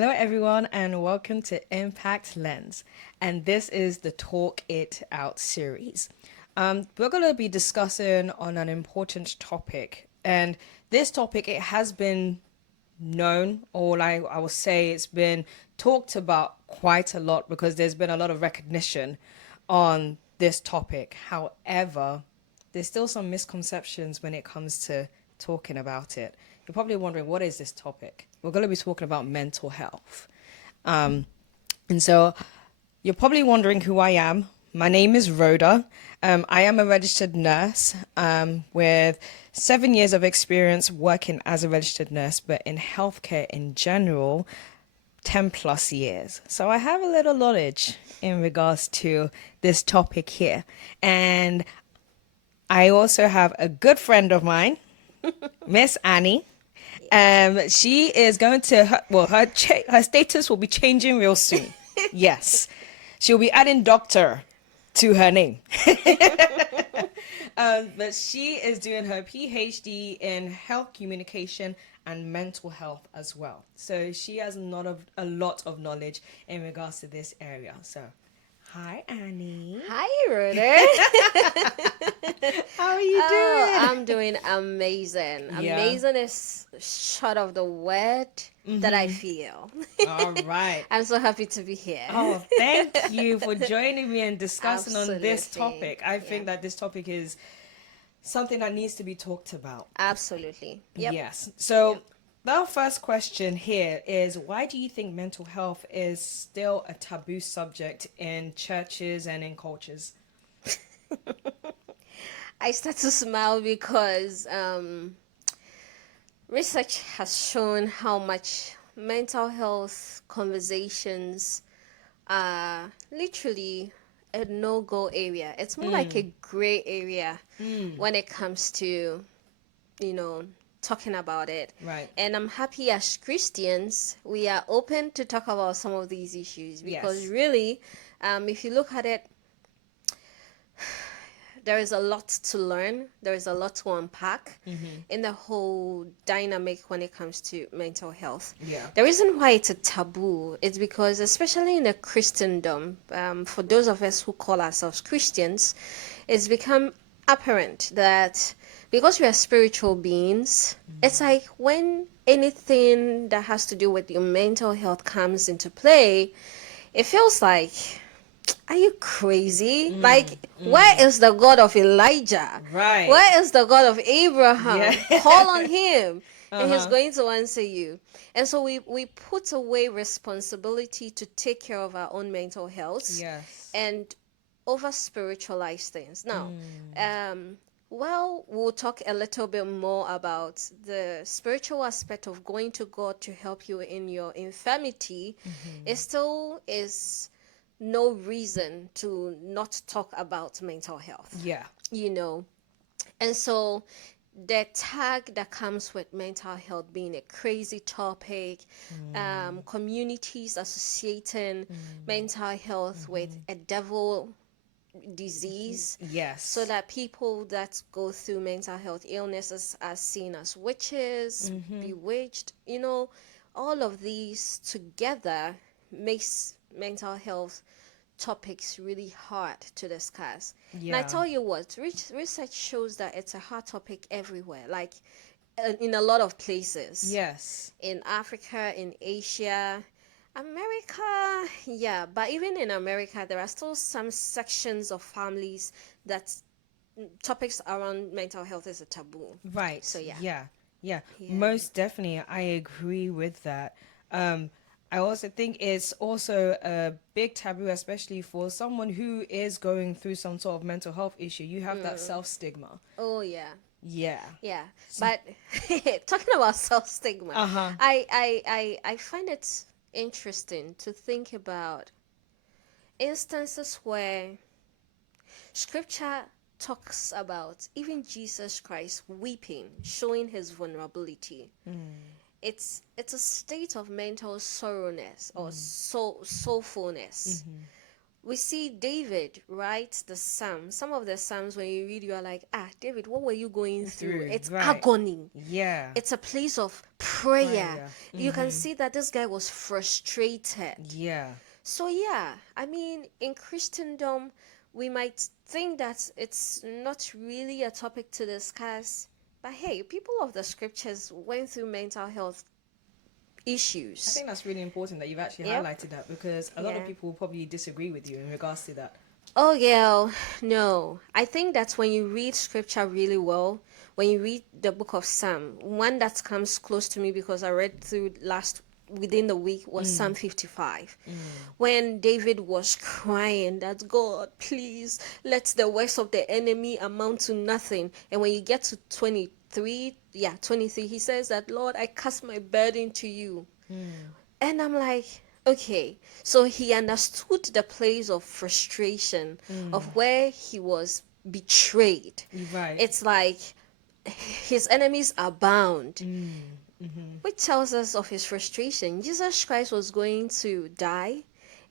Hello, everyone, and welcome to Impact Lens. And this is the Talk It Out series. We're going to be discussing on an important topic. And this topic, it has been known, or I will say it's been talked about quite a lot because there's been a lot of recognition on this topic. However, there's still some misconceptions when it comes to talking about it. You're probably wondering, what is this topic? We're going to be talking about mental health. And so you're probably wondering who I am. My name is Rhoda. I am a registered nurse with 7 years of experience working as a registered nurse, but in healthcare in general, 10 plus years. So I have a little knowledge in regards to this topic here. And I also have a good friend of mine, Miss Annie. She is going to her status will be changing real soon. Yes, she'll be adding doctor to her name. But she is doing her PhD in health communication and mental health as well. So she has a lot of knowledge in regards to this area. So, hi, Annie. Hi, Rhoda. How are you doing? I'm doing amazing. Yeah. Amazing is short of the word that I feel. All right. I'm so happy to be here. Oh, thank you for joining me and discussing on this Absolutely. topic. I think that this topic is something that needs to be talked about. Absolutely. Yep. Yes. So, the first question here is, why do you think mental health is still a taboo subject in churches and in cultures? I start to smile because research has shown how much mental health conversations are literally a no-go area. It's more like a gray area when it comes to, talking about it. Right. And I'm happy as Christians, we are open to talk about some of these issues because Yes. really, if you look at it, there is a lot to learn. There is a lot to unpack in the whole dynamic when it comes to mental health. Yeah. The reason why it's a taboo is because, especially in the Christendom, for those of us who call ourselves Christians, it's become apparent that because we are spiritual beings, it's like when anything that has to do with your mental health comes into play, it feels like, are you crazy? Where is the God of Elijah? Right. Where is the God of Abraham? Yeah. Call on him and he's going to answer you. And so we put away responsibility to take care of our own mental health Yes. and over spiritualize things. Now, well, we'll talk a little bit more about the spiritual aspect of going to God to help you in your infirmity. It still is no reason to not talk about mental health, Yeah. And so the tag that comes with mental health being a crazy topic, communities associating mental health with a devil disease, Yes. so that people that go through mental health illnesses are seen as witches, bewitched. All of these together makes mental health topics really hard to discuss. And I Yeah. tell you what, research shows that it's a hard topic everywhere, like in a lot of places. Yes. In Africa, in Asia, America, yeah, but even in America, there are still some sections of families that topics around mental health is a taboo. Right. So yeah. Yeah. Yeah. Most definitely, I agree with that. I also think it's also a big taboo, especially for someone who is going through some sort of mental health issue. You have that self stigma. Oh yeah. Yeah. Yeah. But talking about self stigma, Uh-huh. I find it interesting to think about instances where scripture talks about even Jesus Christ weeping, showing his vulnerability. It's a state of mental sorrowness or soulfulness we see David write the Psalm. Some of the Psalms, when you read, you are like, David, what were you going through? Through, It's right. agony. Yeah. It's a place of prayer. Prayer. You can see that this guy was frustrated. Yeah. So, yeah, I mean, in Christendom, we might think that it's not really a topic to discuss. But hey, people of the scriptures went through mental health I issues. think that's really important that you've actually Yep. highlighted that, because a lot of Yeah. people will probably disagree with you in regards to that. Oh, girl, no. I think that when you read scripture really well, when you read the book of Psalm, one that comes close to me because I read through within the week was Psalm 55. When David was crying that, God, please let the works of the enemy amount to nothing. And when you get to 23, he says that, Lord, I cast my burden to you. And I'm like, okay, so he understood the place of frustration, of where he was betrayed. Right. It's like his enemies are bound, which tells us of his frustration. Jesus Christ was going to die,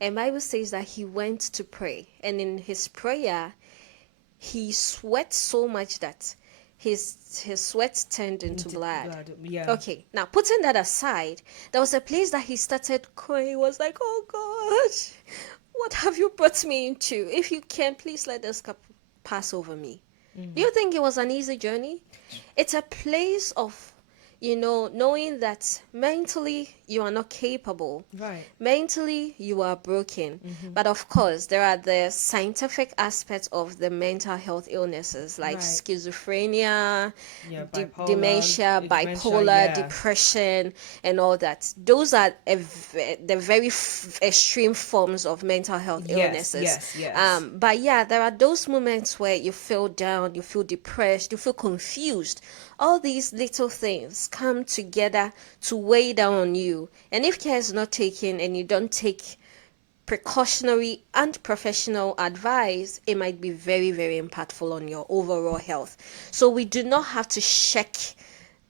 and Bible says that he went to pray, and in his prayer, he sweat so much that his sweat turned into blood. Yeah. Okay, now putting that aside, there was a place that he started crying. He was like, "Oh God, what have you brought me into? If you can, please let this cup pass over me." Do you think it was an easy journey? It's a place of, knowing that mentally you are not capable. Right. Mentally, you are broken. But of course, there are the scientific aspects of the mental health illnesses like Right. schizophrenia, Yeah. Bipolar, dementia, dementia. bipolar, Yeah. depression, and all that. Those are the very extreme forms of mental health Yes. illnesses. Yes. Yes. But yeah, there are those moments where you feel down, you feel depressed, you feel confused. All these little things come together to weigh down on you. And if care is not taken and you don't take precautionary and professional advice, it might be very, very impactful on your overall health. So we do not have to check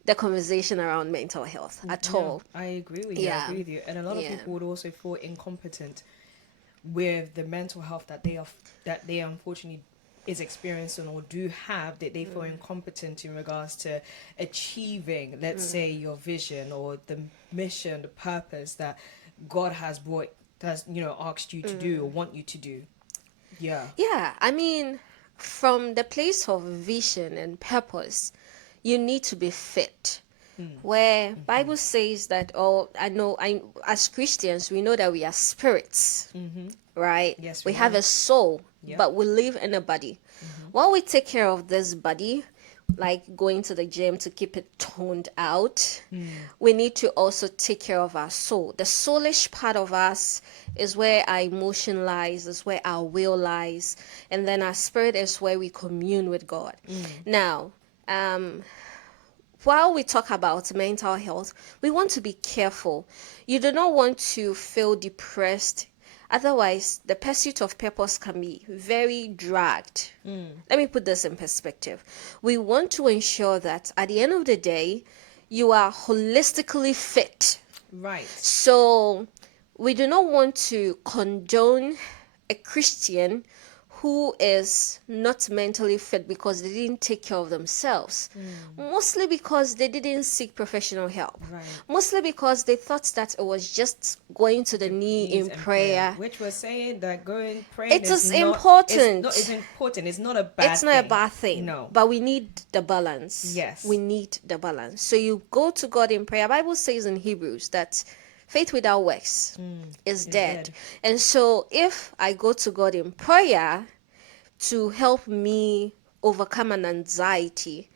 the conversation around mental health at No, all. I agree with you. I Yeah. agree with you. And a lot of Yeah. people would also feel incompetent with the mental health that they unfortunately is experiencing or do have, that they feel incompetent in regards to achieving, let's say, your vision or the mission, the purpose that God has asked you to do or want you to do. Yeah. Yeah, I mean, from the place of vision and purpose, you need to be fit. Where Bible says that, oh, I as Christians we know that we are spirits, right? Yes, We we have are. a soul, Yep. but we live in a body. While we take care of this body, like going to the gym to keep it toned out, we need to also take care of our soul. The soulish part of us is where our emotion lies, is where our will lies, and then our spirit is where we commune with God. Now, while we talk about mental health, we want to be careful. You do not want to feel depressed. Otherwise, the pursuit of purpose can be very dragged. Let me put this in perspective. We want to ensure that at the end of the day, you are holistically fit. Right. So, we do not want to condone a Christian who is not mentally fit because they didn't take care of themselves. Mostly because they didn't seek professional help. Right. Mostly because they thought that it was just going to the knee Knees in and prayer. which was saying that praying It is is not important. it's important. It's not a bad It's thing. not a bad thing, No. but we need the balance. Yes. We need the balance. So you go to God in prayer. Bible says in Hebrews that faith without works is dead. And so if I go to God in prayer to help me overcome an anxiety,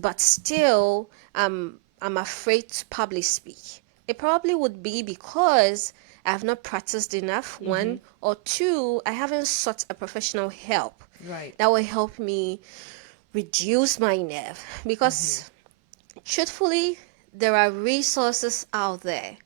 but still I'm afraid to publicly speak, it probably would be because I have not practiced enough, one, or two, I haven't sought a professional help Right. that will help me reduce my nerve. Because truthfully, there are resources out there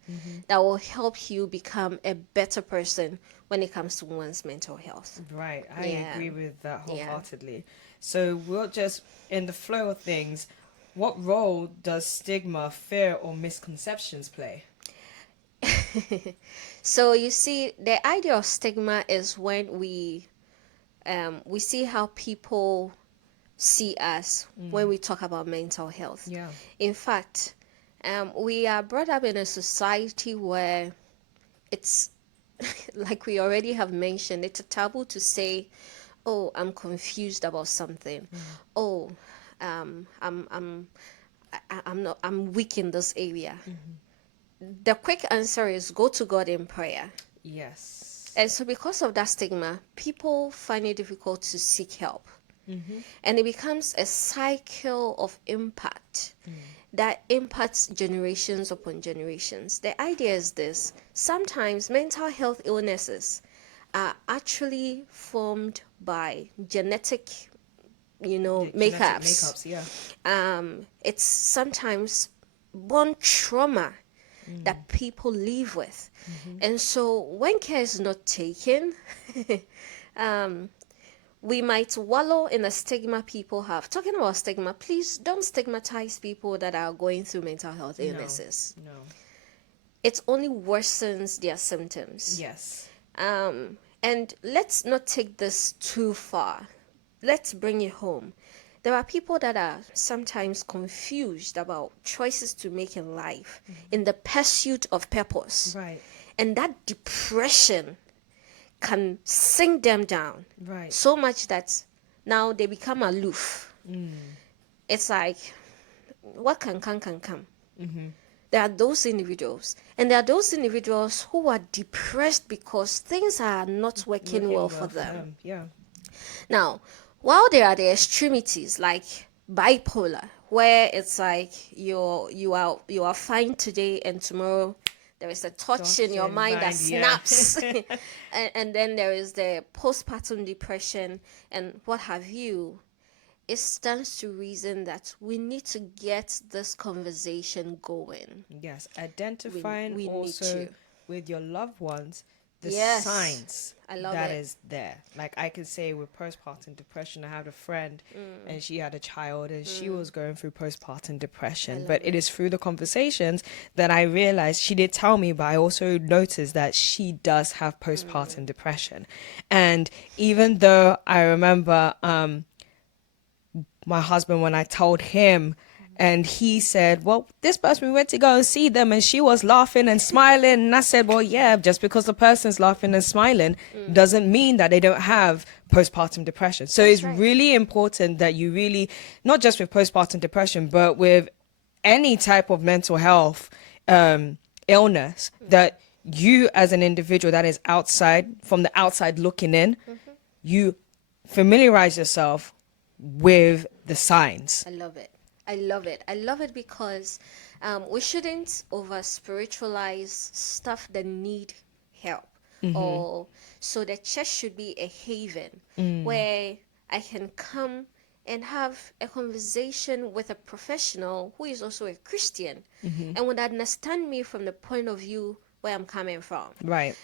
that will help you become a better person when it comes to one's mental health. Right. I Yeah. agree with that Yeah. wholeheartedly. So we'll just, in the flow of things, what role does stigma, fear, or misconceptions play? So you see, the idea of stigma is when we see how people see us when we talk about mental health. Yeah. In fact, we are brought up in a society where it's like we already have mentioned, it's a taboo to say, "Oh, I'm confused about something." "Oh, I'm not. I'm weak in this area." The quick answer is go to God in prayer. Yes. And so, because of that stigma, people find it difficult to seek help. And it becomes a cycle of impact that impacts generations upon generations. The idea is this: sometimes mental health illnesses are actually formed by genetic, Yeah, genetic makeups. makeups, yeah. It's sometimes born trauma that people live with. And so when care is not taken, we might wallow in the stigma people have. Talking about stigma, please don't stigmatize people that are going through mental health illnesses. No. It only worsens their symptoms. Yes. And let's not take this too far. Let's bring it home. There are people that are sometimes confused about choices to make in life in the pursuit of purpose. Right. And that depression can sink them down Right. so much that now they become aloof. It's like, what can come. There are those individuals, and there are those individuals who are depressed because things are not working well for them. Yeah. Now, while there are the extremities like bipolar, where it's like you are fine today and tomorrow there is a touch in your mind that yeah. snaps. And then there is the postpartum depression and what have you. It stands to reason that we need to get this conversation going. Yes. Identifying we need also to. with your loved ones the Yes, signs I love that it. is there. Like I can say with postpartum depression, I had a friend and she had a child and she was going through postpartum depression. But it is through the conversations that I realized she did tell me, but I also noticed that she does have postpartum depression. And even though I remember my husband, when I told him, and he said, well, this person, we went to go and see them and she was laughing and smiling. And I said, well, yeah, just because the person's laughing and smiling doesn't mean that they don't have postpartum depression. So it's right. really important that you really, not just with postpartum depression, but with any type of mental health illness, that you as an individual that is outside, from the outside looking in, you familiarize yourself with the signs. I love it. I love it. I love it because we shouldn't over spiritualize stuff that need help. Or so the church should be a haven where I can come and have a conversation with a professional who is also a Christian and would understand me from the point of view where I'm coming from. Right.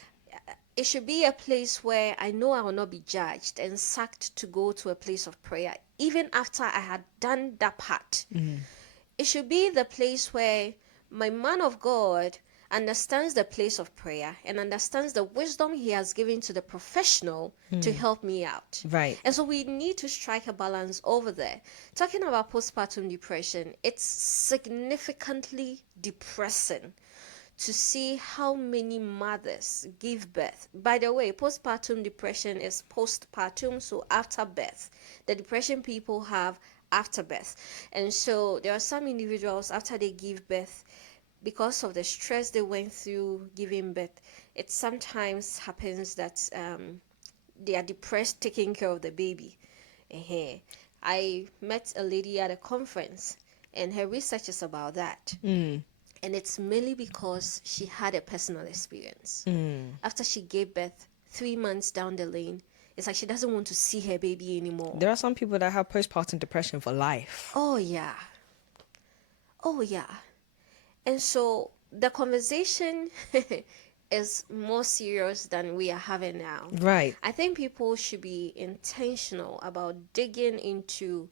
It should be a place where I know I will not be judged and sacked to go to a place of prayer, even after I had done that part. It should be the place where my man of God understands the place of prayer and understands the wisdom he has given to the professional to help me out. Right. And so we need to strike a balance over there. Talking about postpartum depression, it's significantly depressing to see how many mothers give birth. By the way, postpartum depression is postpartum, so after birth. The depression people have after birth. And so there are some individuals after they give birth, because of the stress they went through giving birth, it sometimes happens that they are depressed taking care of the baby. I met a lady at a conference and her research is about that. And it's mainly because she had a personal experience. After she gave birth, 3 months down the lane, it's like she doesn't want to see her baby anymore. There are some people that have postpartum depression for life. Oh, yeah. Oh, yeah. And so the conversation is more serious than we are having now. Right. I think people should be intentional about digging into,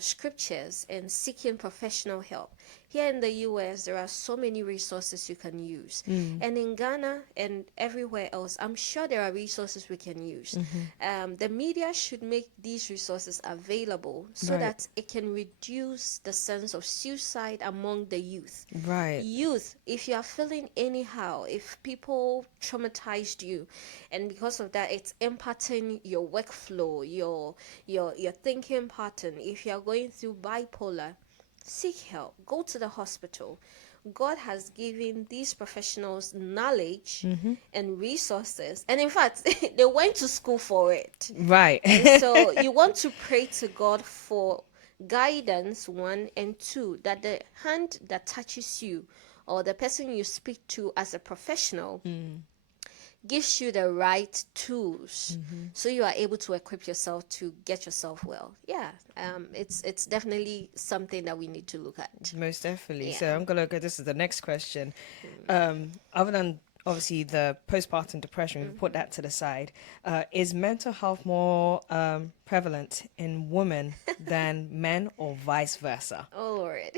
scriptures and seeking professional help. Here in the US, there are so many resources you can use. And in Ghana and everywhere else, I'm sure there are resources we can use. The media should make these resources available so Right. that it can reduce the sense of suicide among the youth. Right. Youth, if you are feeling anyhow, if people traumatized you, and because of that, it's impacting your workflow, your thinking pattern. If you are going through bipolar, seek help. Go to the hospital. God has given these professionals knowledge and resources, and in fact, they went to school for it. Right. And so you want to pray to God for guidance, one, and two, that the hand that touches you or the person you speak to as a professional gives you the right tools so you are able to equip yourself to get yourself well. Yeah, it's definitely something that we need to look at. Most definitely. Yeah. So I'm gonna go. This is the next question. Other than obviously the postpartum depression, we put that to the side. Is mental health more prevalent in women than men, or vice versa? Oh Lord.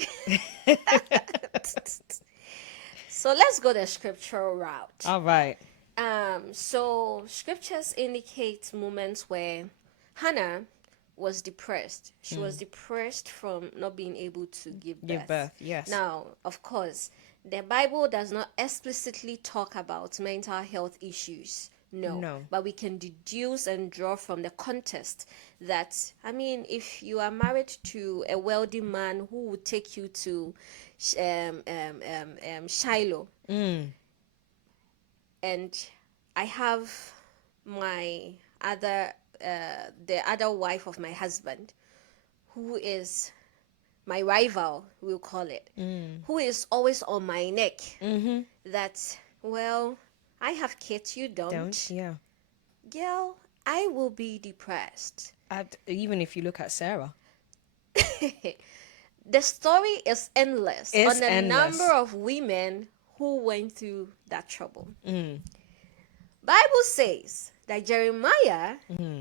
So let's go the scriptural route. All right. So scriptures indicate moments where Hannah was depressed. She was depressed from not being able to give birth. Give birth. Yes. Now, of course, the Bible does not explicitly talk about mental health issues. No. But we can deduce and draw from the context that, I mean, if you are married to a wealthy man who would take you to Shiloh, and I have my other, the other wife of my husband, who is my rival, we'll call it, who is always on my neck. That, well, I have kids, you don't. Yeah. Girl, I will be depressed. Even if you look at Sarah. The story is endless It's on the endless. number of women who went through that trouble. Bible says that Jeremiah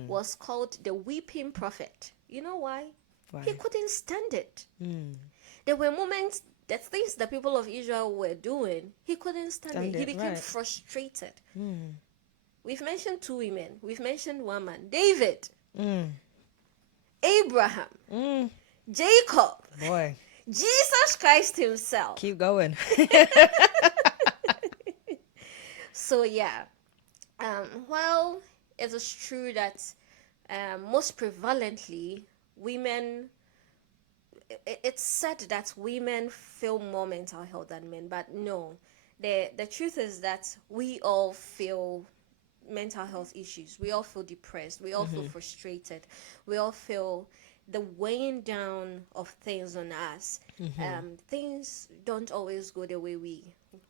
was called the weeping prophet. You know why? Why? He couldn't stand it. There were moments, the things the people of Israel were doing, he couldn't stand it. He became frustrated. We've mentioned two women. We've mentioned one man. David. Abraham. Jacob. Boy. Jesus Christ himself. Keep going. So yeah, well, it is true that most prevalently women, it's said that women feel more mental health than men, but no, the truth is that we all feel mental health issues. We all feel depressed. We all feel frustrated. We all feel the weighing down of things on us. Things don't always go the way we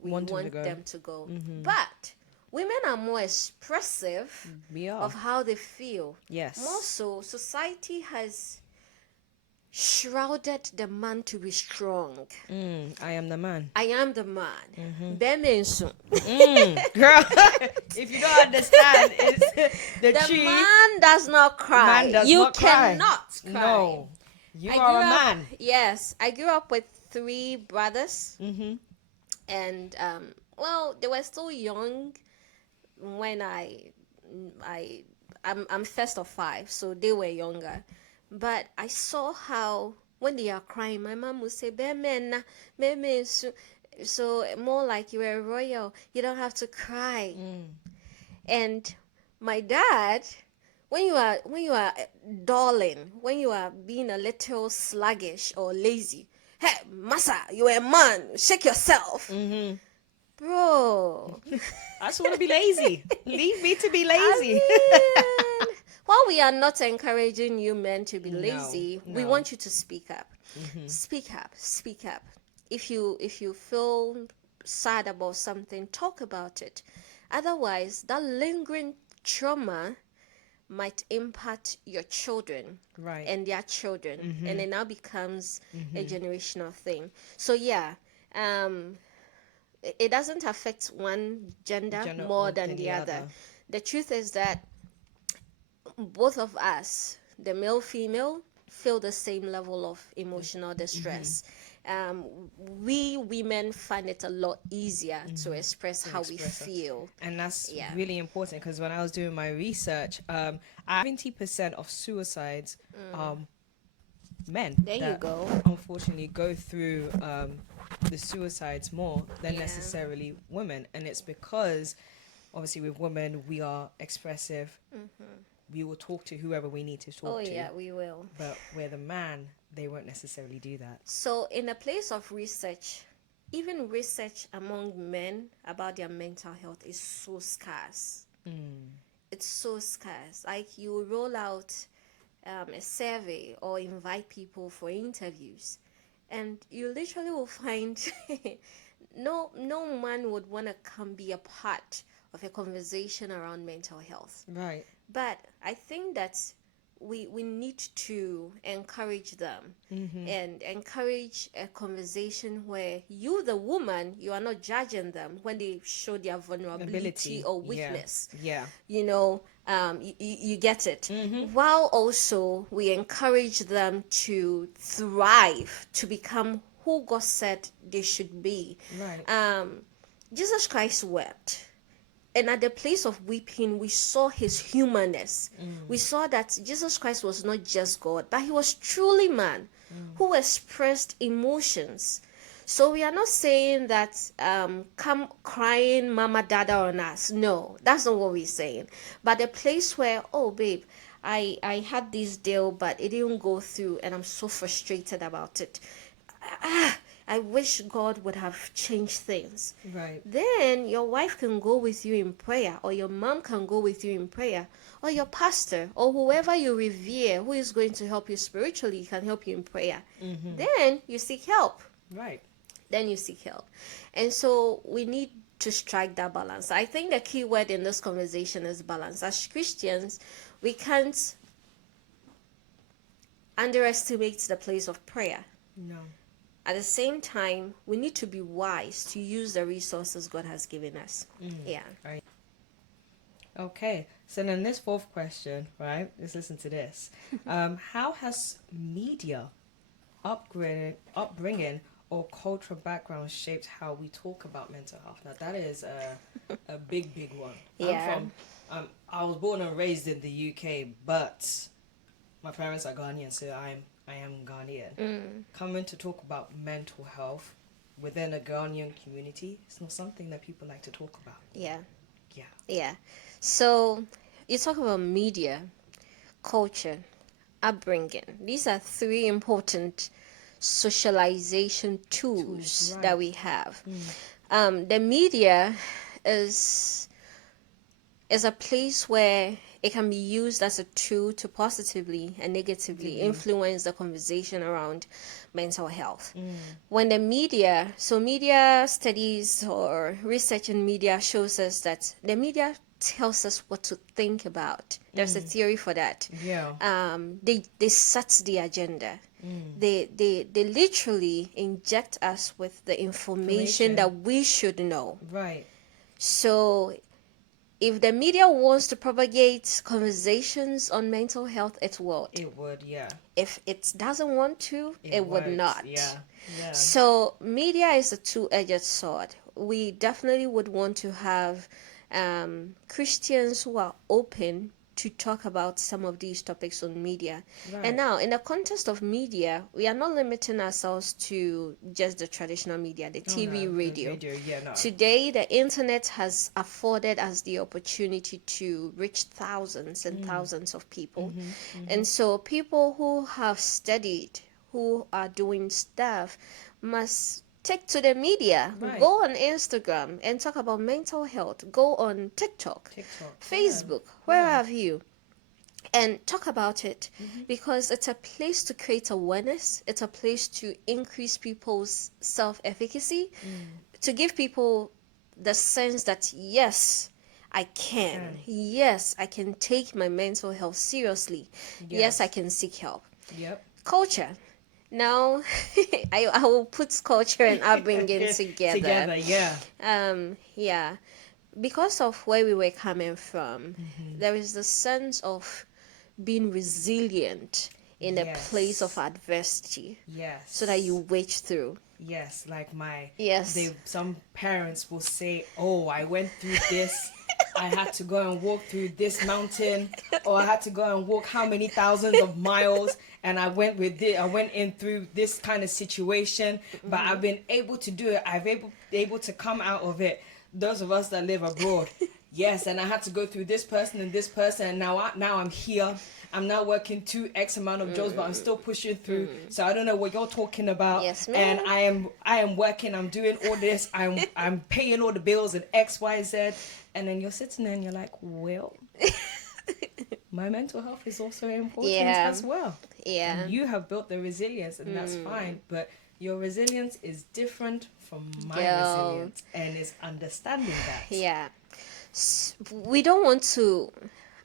want them to go. But women are more expressive of how they feel. Yes. More so, society has shrouded the man to be strong. I am the man. I am the man. Bemensu. Girl, if you don't understand, it's the tree. Man does not cry. Man does you not cry. cannot cry. No. You I are grew a up- man. Yes, I grew up with 3 brothers, and well, they were still young when I'm first of 5, so they were younger. But I saw how when they are crying, my mom would say, "Bemena, bemensu." So more like you were royal. You don't have to cry. And my dad, when you are dulling, when you are being a little sluggish or lazy, hey, massa, you're a man, shake yourself. Bro, I just want to be lazy. Leave me to be lazy. I mean, while we are not encouraging you men to be lazy, we no. want you to speak up. Speak up. If you feel sad about something, talk about it. Otherwise, that lingering trauma might impact your children and their children, and it now becomes a generational thing. So yeah, it doesn't affect one gender more than the other. The truth is that both of us, the male, female, feel the same level of emotional distress. We women find it a lot easier to express To how we express it. feel. And that's Yeah. really important because when I was doing my research, 70% of suicides are men There you that go. unfortunately go through the suicides more than Yeah. necessarily women. And it's because obviously with women, we are expressive. We will talk to whoever we need to talk Oh to. yeah, we will. But with a man, they won't necessarily do that. So, in a place of research, even research among men about their mental health is so scarce. It's so scarce. Like, you roll out a survey or invite people for interviews, and you literally will find no man would want to come be a part of a conversation around mental health. Right. But I think that we need to encourage them and encourage a conversation where you, the woman, you are not judging them when they show their vulnerability Ability. or Yeah. weakness. Yeah. You know, you get it. While also we encourage them to thrive, to become who God said they should be. Right. Jesus Christ wept. And at the place of weeping, we saw his humanness. We saw that Jesus Christ was not just God, but he was truly man who expressed emotions. So we are not saying that come crying mama dada on us. No, that's not what we're saying. But the place where, oh babe, I had this deal, but it didn't go through, and I'm so frustrated about it. I wish God would have changed things. Right. Then your wife can go with you in prayer, or your mom can go with you in prayer, or your pastor, or whoever you revere who is going to help you spiritually can help you in prayer. Then you seek help. Right. Then you seek help. And so we need to strike that balance. I think the key word in this conversation is balance. As Christians, we can't underestimate the place of prayer. No. At the same time, we need to be wise to use the resources God has given us. Yeah. Right. Okay. So then this fourth question, right? Let's listen to this. How has media, upbringing, or cultural background shaped how we talk about mental health? Now that is a big one. Yeah. I was born and raised in the UK, but my parents are Ghanaian, so I am Ghanaian. Coming to talk about mental health within a Ghanaian community, it's not something that people like to talk about. Yeah. Yeah. Yeah. So you talk about media, culture, upbringing. These are three important socialization tools right. that we have. The media is a place where it can be used as a tool to positively and negatively influence the conversation around mental health. When the media studies or research in media shows us that the media tells us what to think about. There's a theory for that. Yeah. They set the agenda. They literally inject us with the information that we should know. Right. So if the media wants to propagate conversations on mental health, it will. It would, yeah. If it doesn't want to, it would won't, not. Yeah. Yeah. So media is a two-edged sword. We definitely would want to have Christians who are open to talk about some of these topics on media. Right. And now, in the context of media, we are not limiting ourselves to just the traditional media, the TV, radio. Yeah, no. Today, the internet has afforded us the opportunity to reach thousands and thousands of people. And so people who have studied, who are doing stuff, must take to the media. Right. Go on Instagram and talk about mental health. Go on TikTok. Facebook, where have you? And talk about it, because it's a place to create awareness. It's a place to increase people's self-efficacy, to give people the sense that yes, I can. Yes, I can take my mental health seriously. Yes, I can seek help. Yep. Culture. Now, I will put culture and upbringing together. Yeah. Yeah. Because of where we were coming from, there is the sense of being resilient in a place of adversity. Yes. So that you wade through. Yes, like Yes. some parents will say, "Oh, I went through this. I had to go and walk through this mountain, or I had to go and walk how many thousands of miles, and I went in through this kind of situation, but I've been able to do it. I've able to come out of it." Those of us that live abroad, yes, and I had to go through this person, and now I'm here. I'm now working 2x amount of jobs, but I'm still pushing through. So I don't know what you're talking about. Yes, and ma'am. I am working. I'm doing all this. I'm paying all the bills and X, Y, Z. And then you're sitting there and you're like, well, my mental health is also important as well. Yeah. And you have built the resilience, and that's fine. But your resilience is different from my resilience, and it's understanding that. Yeah. We don't want to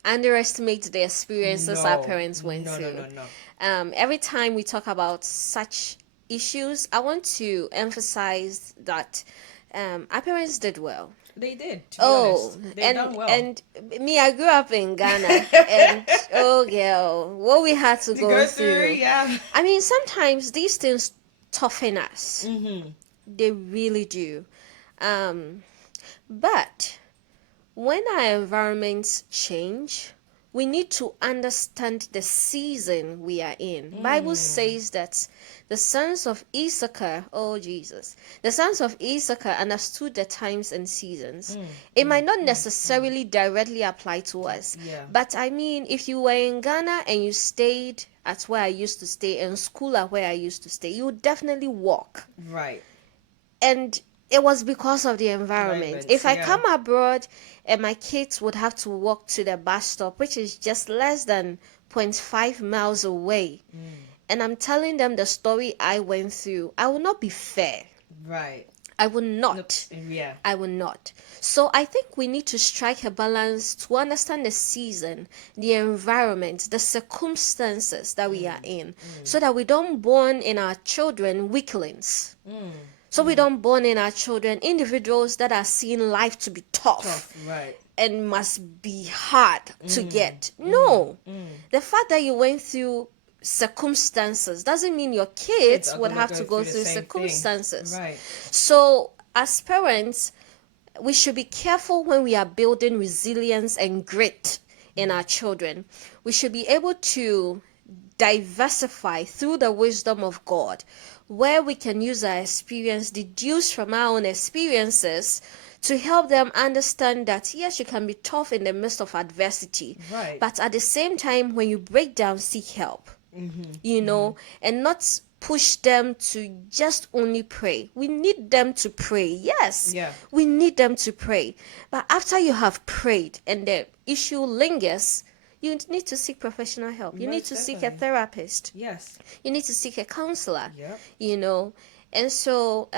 underestimate the experiences our parents went through. No. Every time we talk about such issues, I want to emphasize that our parents did well. They did. To be honest. They've done well. And me, I grew up in Ghana, and oh girl, what we had to go through. Yeah. I mean, sometimes these things toughen us. They really do. But when our environments change, we need to understand the season we are in. Bible says that the sons of Issachar, oh Jesus, the sons of Issachar understood the times and seasons. It might not necessarily directly apply to us. But I mean, if you were in Ghana and you stayed at where I used to stay and school at where I used to stay, you would definitely walk. Right. And it was because of the environment. If I come abroad and my kids would have to walk to the bus stop, which is just less than 0.5 miles away, and I'm telling them the story I went through, I will not be fair. Right. I will not. Yeah. I will not. So I think we need to strike a balance to understand the season, the environment, the circumstances that we are in, so that we don't born in our children weaklings. So we don't born in our children individuals that are seeing life to be tough. Right. And must be hard to get. No. The fact that you went through circumstances doesn't mean your kids would have to go through circumstances. Right. So as parents, we should be careful when we are building resilience and grit in our children. We should be able to diversify through the wisdom of God, where we can use our experience, deduce from our own experiences, to help them understand that yes, you can be tough in the midst of adversity, right, but at the same time, when you break down, seek help. You know, and not push them to just only pray. We need them to pray. Yes, we need them to pray. But after you have prayed and the issue lingers, you need to seek professional help. You need to seek a therapist. Yes. You need to seek a counselor. Yep. You know, and so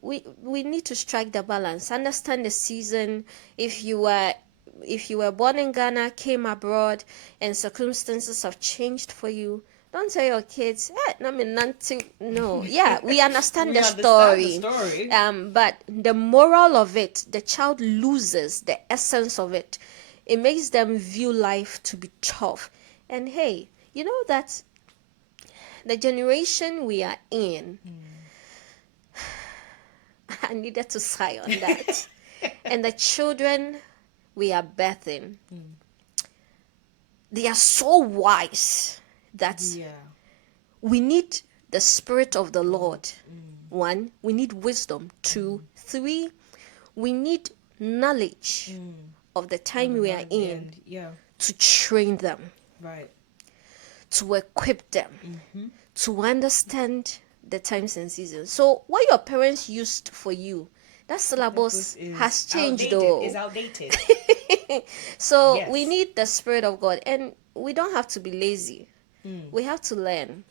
we need to strike the balance. Understand the season. If you were born in Ghana, came abroad, and circumstances have changed for you, don't tell your kids, no. Yeah, we understand the story. But the moral of it, the child loses the essence of it. It makes them view life to be tough. And hey, you know that the generation we are in, I needed to sigh on that. And the children we are birthing, they are so wise that we need the Spirit of the Lord. 1, we need wisdom. 2, 3, we need knowledge of the time we are in to train them, right, to equip them, to understand the times and seasons. So what your parents used for you, that syllabus has changed though. It's outdated. So we need the Spirit of God, and we don't have to be lazy. We have to learn.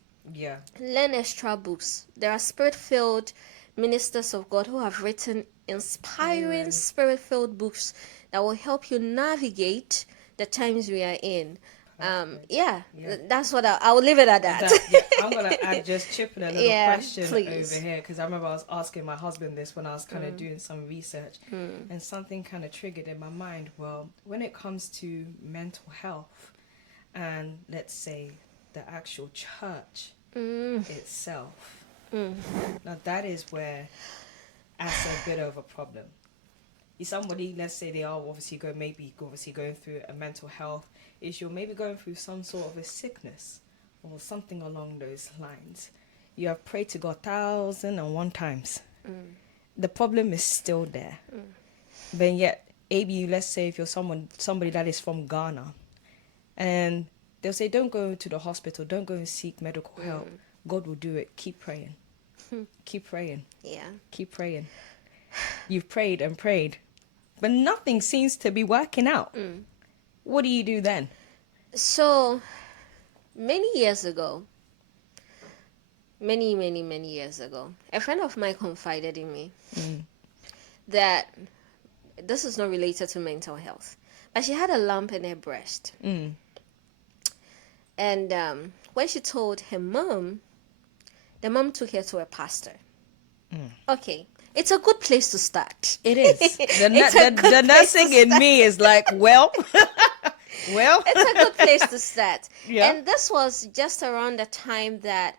Learn extra books. There are Spirit-filled ministers of God who have written inspiring Spirit-filled books that will help you navigate the times we are in. That's what I will leave it at that. I'm gonna just chip in a little question over here, because I remember I was asking my husband this when I was kind of doing some research, and something kind of triggered in my mind. Well, when it comes to mental health, and let's say the actual church Mm. itself. Mm. Now that is where that's a bit of a problem. If somebody, let's say they are obviously going through a mental health issue, maybe going through some sort of a sickness or something along those lines. You have prayed to God 1,001 times. Mm. The problem is still there. Mm. But yet, maybe let's say if you're somebody that is from Ghana, and they'll say, don't go to the hospital, don't go and seek medical help. God will do it. Keep praying. Keep praying. Yeah. Keep praying. You've prayed and prayed, but nothing seems to be working out. Mm. What do you do then? So, many years ago, many years ago, a friend of mine confided in me that this is not related to mental health, but she had a lump in her breast. And when she told her mom, the mom took her to a pastor. Okay, it's a good place to start. It is. The nursing in me is like, well, it's a good place to start. Yeah. And this was just around the time that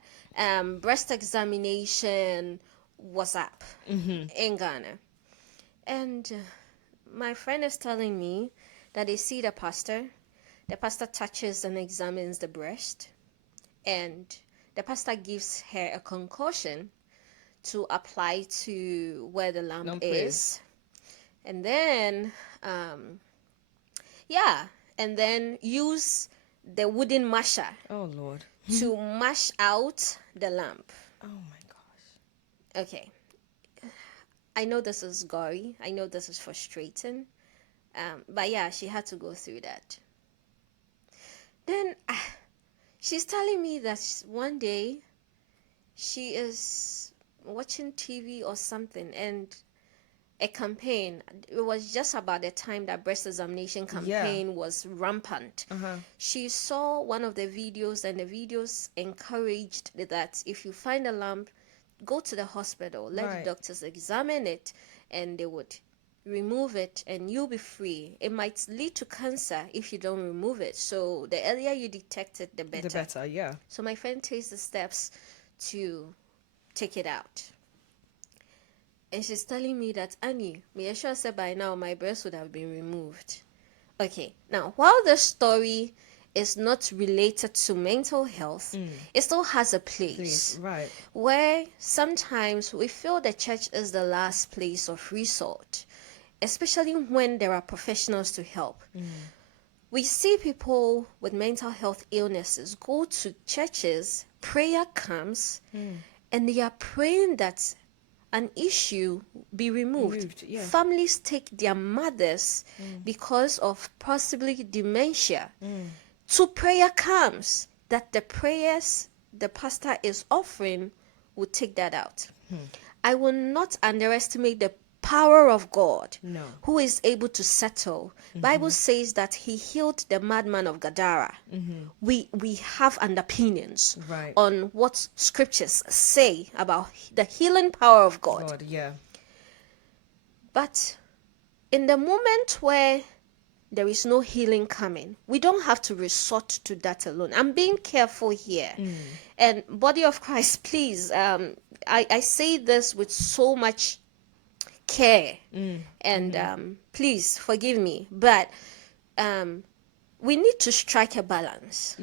breast examination was up in Ghana. And my friend is telling me that they see the pastor touches and examines the breast, and the pastor gives her a concussion to apply to where the lump is. And then and then use the wooden masher Oh Lord. to mash out the lump. Oh my gosh. Okay, I know this is gory, I know this is frustrating, but yeah, she had to go through that. Then she's telling me that one day she is watching TV or something, and a campaign, it was just about the time that breast examination campaign was rampant. She saw one of the videos, and the videos encouraged that if you find a lump, go to the hospital, let the doctors examine it, and they would remove it and you'll be free. It might lead to cancer if you don't remove it, so the earlier you detect it, the better. The better, yeah. So my friend takes the steps to take it out. And she's telling me that, Annie, me sure said by now my breast would have been removed. Okay, now while the story is not related to mental health, it still has a place. Right. Where sometimes we feel the church is the last place of resort, especially when there are professionals to help. We see people with mental health illnesses go to churches, prayer comes, and they are praying that an issue be removed. Yeah. Families take their mothers because of possibly dementia to prayer comes, that the prayers the pastor is offering will take that out. I will not underestimate the power of God, who is able to settle. Bible says that he healed the madman of Gadara. We have underpinnings on what scriptures say about the healing power of God. But in the moment where there is no healing coming, we don't have to resort to that alone. I'm being careful here. And body of Christ, please, I say this with so much care, and please forgive me, but we need to strike a balance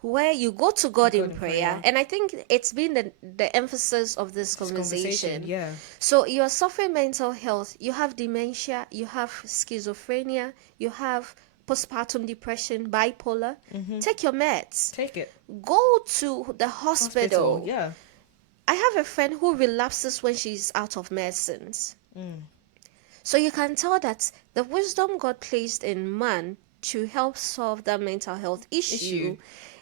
where you go to God in prayer, and I think it's been the emphasis of this conversation. So you're suffering mental health, you have dementia, you have schizophrenia, you have postpartum depression, bipolar. Take your meds, take it, go to the hospital. I have a friend who relapses when she's out of medicines. So you can tell that the wisdom God placed in man to help solve that mental health issue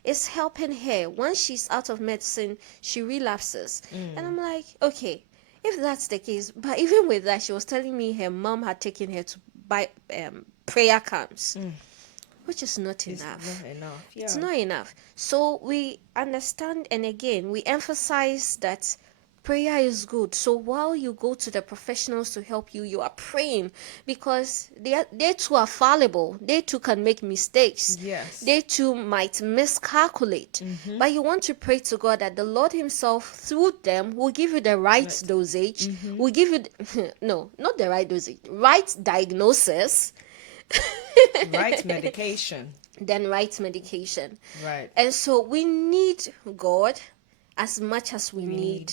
is helping her. Once she's out of medicine, she relapses. And I'm like, okay, if that's the case, but even with that, she was telling me her mom had taken her to prayer camps, which is not enough. It's not enough. So we understand, and again, we emphasize that prayer is good. So while you go to the professionals to help you, you are praying, because they too are fallible. They too can make mistakes. Yes. They too might miscalculate. But you want to pray to God that the Lord Himself, through them, will give you the right dosage, will give you, no, not the right dosage, right diagnosis, Right medication. then right medication. Right. And so we need God as much as we need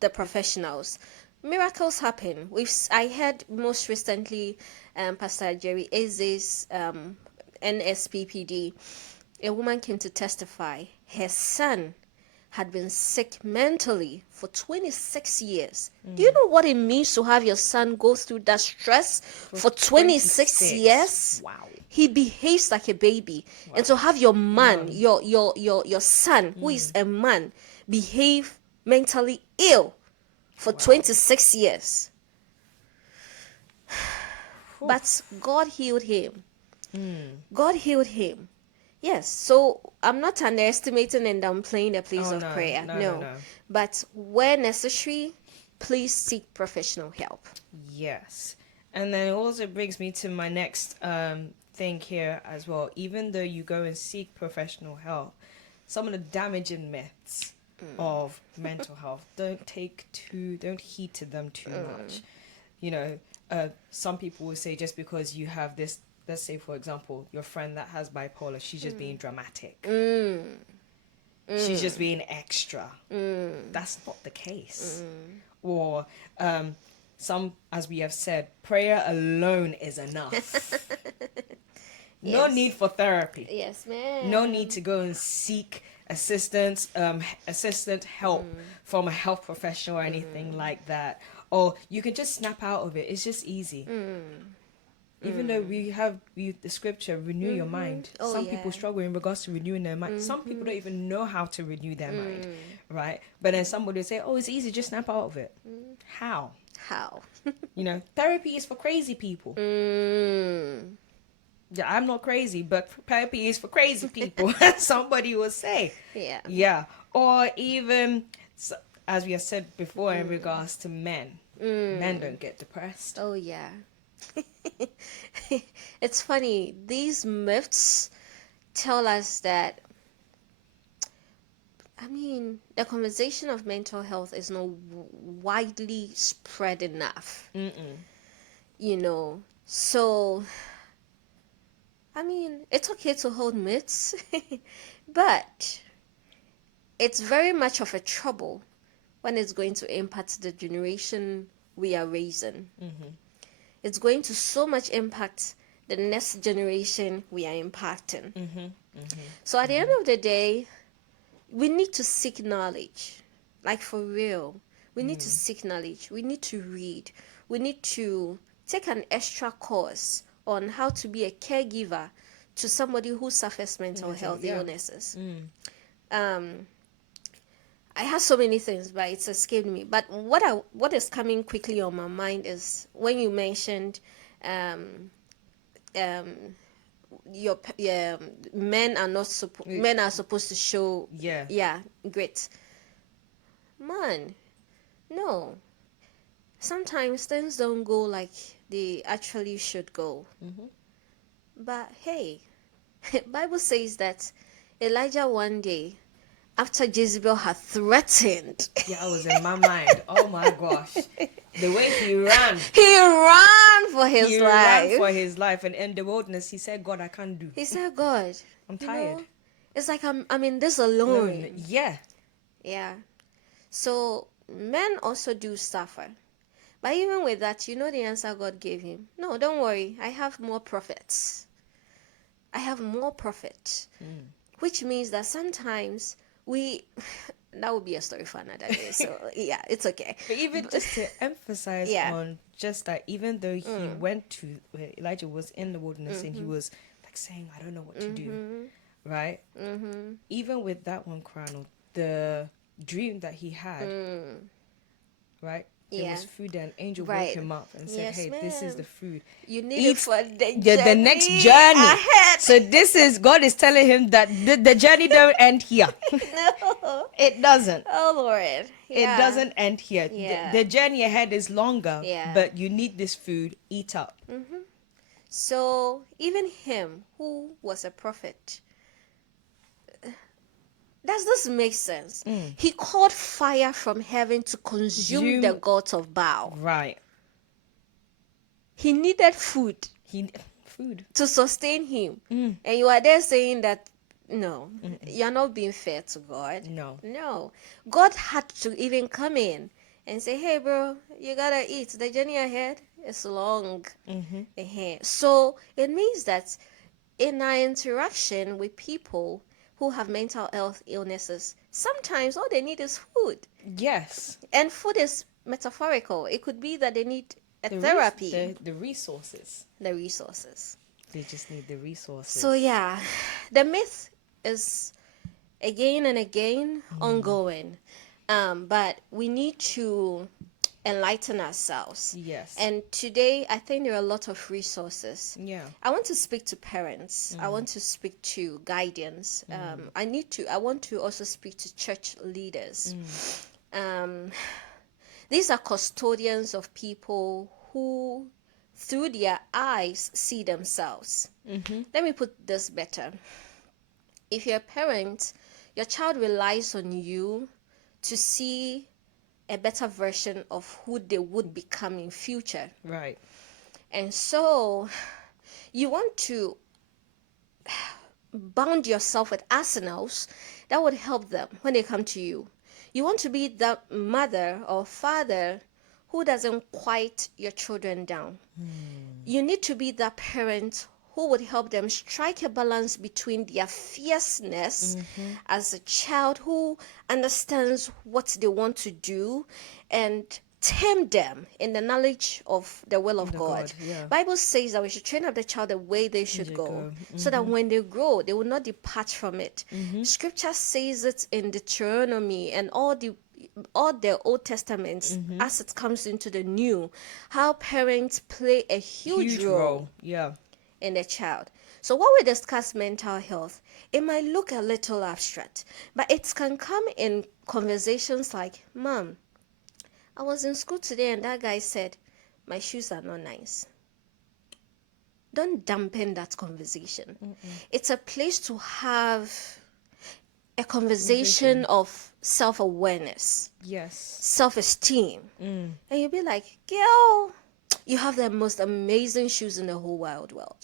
the professionals. Miracles happen. I heard most recently, Pastor Jerry Eze's NSPPD, a woman came to testify. Her son had been sick mentally for 26 years. Do you know what it means to have your son go through that stress for 26 years? Wow. He behaves like a baby. Wow. And to have your man, your son, who is a man, behave mentally ill for 26 years. But God healed him. God healed him. Yes, so I'm not underestimating and downplaying the place of prayer. No. But where necessary, please seek professional help. Yes. And then it also brings me to my next thing here as well. Even though you go and seek professional help, some of the damaging myths of mental health, don't heed to them too much. You know, some people will say just because you have this, let's say for example, your friend that has bipolar, she's just being dramatic. She's just being extra. That's not the case. Or some, as we have said, prayer alone is enough. No need for therapy. Yes, ma'am. No need to go and seek assistance, help from a health professional or anything like that. Or you can just snap out of it. It's just easy. Even though we have the scripture, renew your mind. Some people struggle in regards to renewing their mind. Some people don't even know how to renew their mind, right? But then somebody will say, oh, it's easy, just snap out of it. How? You know, therapy is for crazy people. Yeah, I'm not crazy, but therapy is for crazy people. Somebody will say. Yeah. Or even, as we have said before, in regards to men. Men don't get depressed. Oh, yeah. It's funny. These myths tell us that, I mean, the conversation of mental health is not widely spread enough. You know, so, I mean, it's okay to hold myths, but it's very much of a trouble when it's going to impact the generation we are raising. It's going to so much impact the next generation we are impacting. So at the end of the day, we need to seek knowledge. Like, for real. We need to seek knowledge. We need to read. We need to take an extra course on how to be a caregiver to somebody who suffers mental health illnesses. I have so many things, but it's escaped me. But what is coming quickly on my mind is when you mentioned men are supposed to show grit. Man, no. Sometimes things don't go like they actually should go. But hey, Bible says that Elijah one day, after Jezebel had threatened. Yeah, I was in my mind. Oh my gosh. The way he ran. He ran for his life. He ran for his life. And in the wilderness, he said, God, I can't do. He said, God, I'm tired. Know, it's like I'm in this alone. Yeah. Yeah. So men also do suffer. But even with that, you know the answer God gave him? No, don't worry. I have more prophets. I have more prophet. Which means that sometimes that would be a story for another day. So yeah, it's okay. But even just to emphasize on just that, even though he went to Elijah was in the wilderness and he was like saying, I don't know what to do, right? Even with that one crown, the dream that he had, right? There Yeah. was food there. An angel woke Right. him up and said, Yes, "Hey, this is the ma'am. food. You need it Eat for the the next journey journey." ahead. So this is God is telling him that the journey don't end here. No. It doesn't. Oh Lord. It Yeah. doesn't end here. Yeah. The journey ahead is longer, Yeah. but you need this food. Eat up. So even him who was a prophet, does this make sense? He called fire from heaven to consume the Zoom. gods of Baal. Right. He needed food He food. to sustain him. And you are there saying that no, you're not being fair to God. No. No. God had to even come in and say, hey, bro, you gotta eat. The journey ahead is long. So it means that in our interaction with people who have mental health illnesses, sometimes all they need is food. Yes. And food is metaphorical. It could be that they need a The therapy, the resources. the resources. They just need the resources. So yeah, the myth is again and again ongoing, but we need to enlighten ourselves. Yes. And today, I think there are a lot of resources. Yeah. I want to speak to parents. I want to speak to guardians. I want to also speak to church leaders. These are custodians of people who, through their eyes, see themselves. Let me put this better. If you're a parent, your child relies on you to see a better version of who they would become in future. Right. And so you want to bound yourself with arsenals that would help them when they come to you. You want to be the mother or father who doesn't quiet your children down. You need to be that parent who would help them strike a balance between their fierceness as a child who understands what they want to do and tame them in the knowledge of the will of God. yeah. Bible says that we should train up the child the way they should go, so that when they grow, they will not depart from it. Scripture says it in Deuteronomy and all the Old Testaments as it comes into the New, how parents play a huge role Yeah. in the child. So when we discuss mental health, it might look a little abstract, but it can come in conversations like, Mom, I was in school today and that guy said, my shoes are not nice. Don't dampen that conversation. It's a place to have a conversation of self-awareness, Yes. self-esteem. And you'll be like, girl, you have the most amazing shoes in the whole wide world.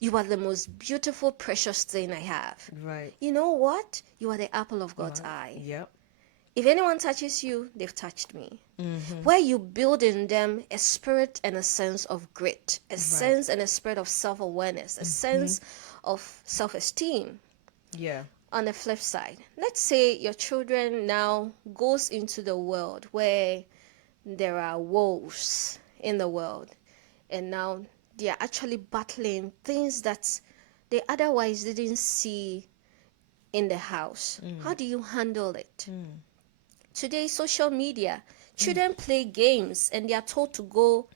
You are the most beautiful, precious thing I have. Right. You know what? You are the apple of God's eye. Yep. If anyone touches you, they've touched me. Where you build in them a spirit and a sense of grit, a sense and a spirit of self-awareness, a sense of self-esteem. Yeah. On the flip side, let's say your children now goes into the world where there are wolves in the world, and now they are actually battling things that they otherwise didn't see in the house. How do you handle it? Today, social media, children play games and they are told to go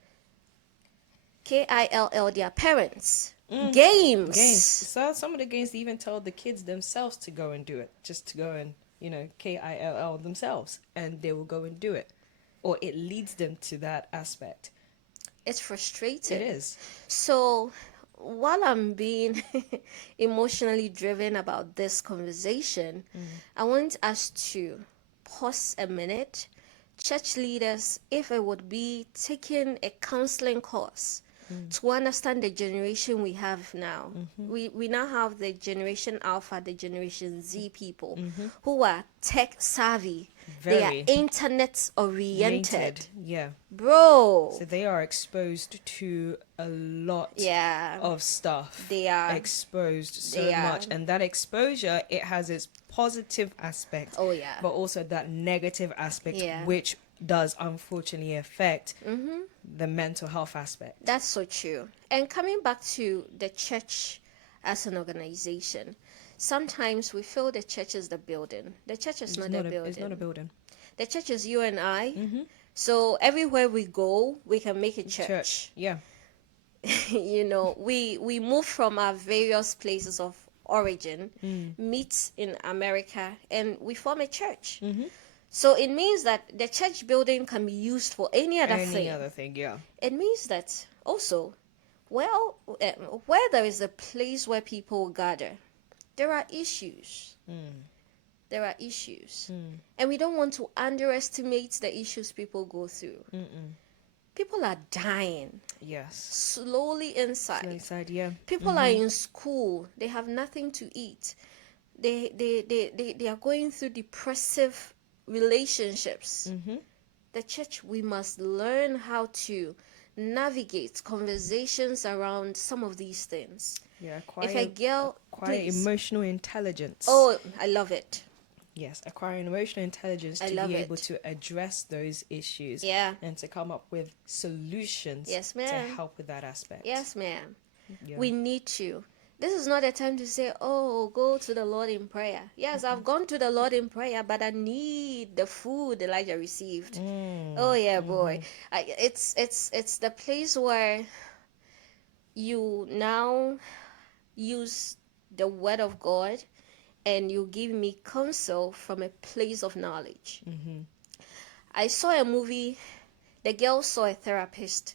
KILL their parents. Games. So some of the games they even tell the kids themselves to go and do it, just to go and KILL themselves, and they will go and do it, or it leads them to that aspect. It's frustrating. It is. So while I'm being emotionally driven about this conversation, I want us to pause a minute. Church leaders, if it would be taking a counseling course to understand the generation we have now. We now have the generation Alpha, the generation Z people who are tech savvy. They are internet oriented. Yeah. Bro. So they are exposed to a lot of stuff. They are exposed so much. And that exposure, it has its positive aspect. Oh, yeah. But also that negative aspect, which does unfortunately affect the mental health aspect. That's so true. And coming back to the church as an organization, sometimes we feel the church is the building. The church is not a building. It's not a building. The church is you and I So everywhere we go, we can make a Church. Yeah. we move from our various places of origin, Mm. meet in America, and we form a church. Mm-hmm. So it means that the church building can be used for any other Any thing. other thing, yeah. It means that also, well, where there is a place where people gather, there are issues. Mm. There are issues. Mm. And we don't want to underestimate the issues people go through. Mm-mm. People are dying Yes. slowly inside. Slow inside, yeah. People are in school, they have nothing to eat. They are going through depressive relationships. Mm-hmm. The church, we must learn how to navigate conversations around some of these things. Yeah, If a girl, acquire please. emotional intelligence. Oh, I love it. Yes, acquiring emotional intelligence I to love be able it. to address those issues Yeah. and to come up with solutions Yes, to ma'am. help with that aspect. Yes, ma'am. Yeah. We need to. This is not a time to say, oh, go to the Lord in prayer. Yes, I've gone to the Lord in prayer, but I need the food Elijah received. Oh yeah, boy. It's the place where you now use the word of God and you give me counsel from a place of knowledge. Mm-hmm. I saw a movie, the girl saw a therapist